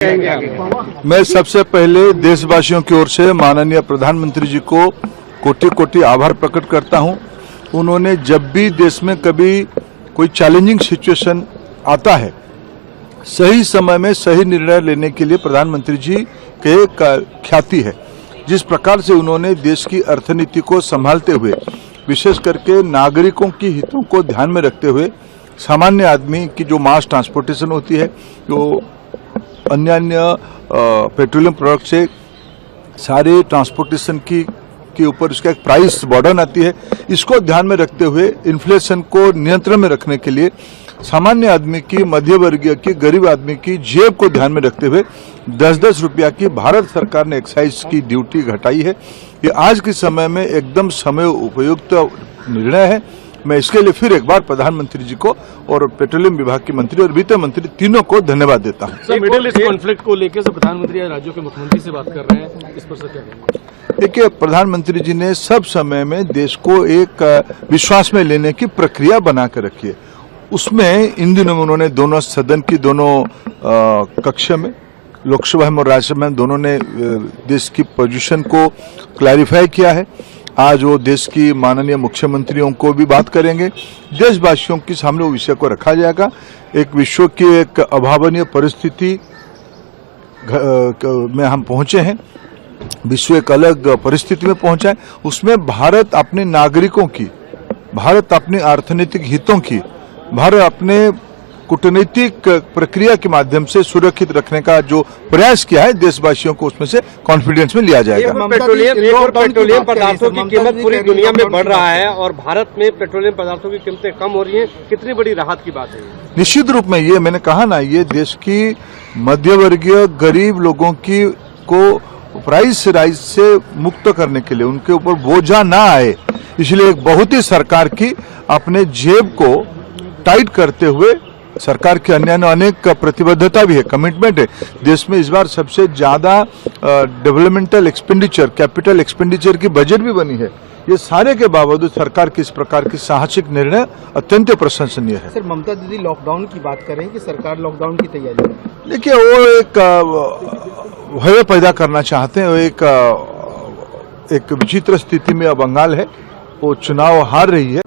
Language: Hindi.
मैं सबसे पहले देशवासियों की ओर से माननीय प्रधानमंत्री जी को कोटि कोटि आभार प्रकट करता हूं। उन्होंने जब भी देश में कभी कोई चैलेंजिंग सिचुएशन आता है, सही समय में सही निर्णय लेने के लिए प्रधानमंत्री जी के एक ख्याति है। जिस प्रकार से उन्होंने देश की अर्थनीति को संभालते हुए, विशेष करके नागरिकों की हितों को ध्यान में रखते हुए, सामान्य आदमी की जो मास ट्रांसपोर्टेशन होती है, जो अन्य पेट्रोलियम प्रोडक्ट से सारे ट्रांसपोर्टेशन के ऊपर उसका एक प्राइस बर्डन आती है, इसको ध्यान में रखते हुए इन्फ्लेशन को नियंत्रण में रखने के लिए सामान्य आदमी की, मध्य वर्गीय की, गरीब आदमी की जेब को ध्यान में रखते हुए 10-10 रुपया की भारत सरकार ने एक्साइज की ड्यूटी घटाई है। ये आज के समय में एकदम समय उपयुक्त निर्णय है। मैं इसके लिए फिर एक बार प्रधानमंत्री जी को और पेट्रोलियम विभाग के मंत्री और वित्त मंत्री तीनों को धन्यवाद देता हूं। सर, मिडिल ईस्ट कॉन्फ्लिक्ट को लेकर से प्रधानमंत्री आज राज्यों के मुख्यमंत्री से बात कर रहे हैं, इस पर सर क्या कहेंगे? देखिए, प्रधानमंत्री जी ने सब समय में देश को एक विश्वास में लेने की प्रक्रिया बना कर रखी है। उसमें इन दिनों में उन्होंने दोनों सदन की दोनों कक्ष में, लोकसभा में और राज्यसभा में, दोनों ने देश की पोजीशन को क्लैरिफाई किया है। आज वो देश की माननीय मुख्यमंत्रियों को भी बात करेंगे। देशवासियों के सामने वो विषय को रखा जाएगा। एक विश्व की एक अभावनीय परिस्थिति में हम पहुंचे हैं, विश्व एक अलग परिस्थिति में पहुंचा है। उसमें भारत अपने नागरिकों की, भारत अपने अर्थनीतिक हितों की, भारत अपने कूटनीतिक प्रक्रिया के माध्यम से सुरक्षित रखने का जो प्रयास किया है, देशवासियों को उसमें से कॉन्फिडेंस में लिया जाएगा। पेट्रोलियम पदार्थों की कीमत पूरी दुनिया में बढ़ रहा है और भारत में पेट्रोलियम पदार्थों की कीमतें कम हो रही हैं, कितनी बड़ी राहत की बात है? निश्चित रूप में ये मैंने कहा ना, ये देश की मध्यवर्गीय गरीब लोगों की को प्राइस राइज से मुक्त करने के लिए, उनके ऊपर बोझा ना आए, इसलिए एक बहुत ही सरकार की अपने जेब को टाइट करते हुए सरकार की अन्य अनेक प्रतिबद्धता भी है, कमिटमेंट है। देश में इस बार सबसे ज्यादा डेवलपमेंटल एक्सपेंडिचर, कैपिटल एक्सपेंडिचर की बजट भी बनी है। ये सारे के बावजूद सरकार की इस प्रकार की साहसिक निर्णय अत्यंत प्रशंसनीय है। सर, ममता दीदी लॉकडाउन की बात कर रहे हैं कि सरकार लॉकडाउन की तैयारी है। देखिए, वो एक भय पैदा करना चाहते हैं। वो एक विचित्र स्थिति में बंगाल है, वो चुनाव हार रही है।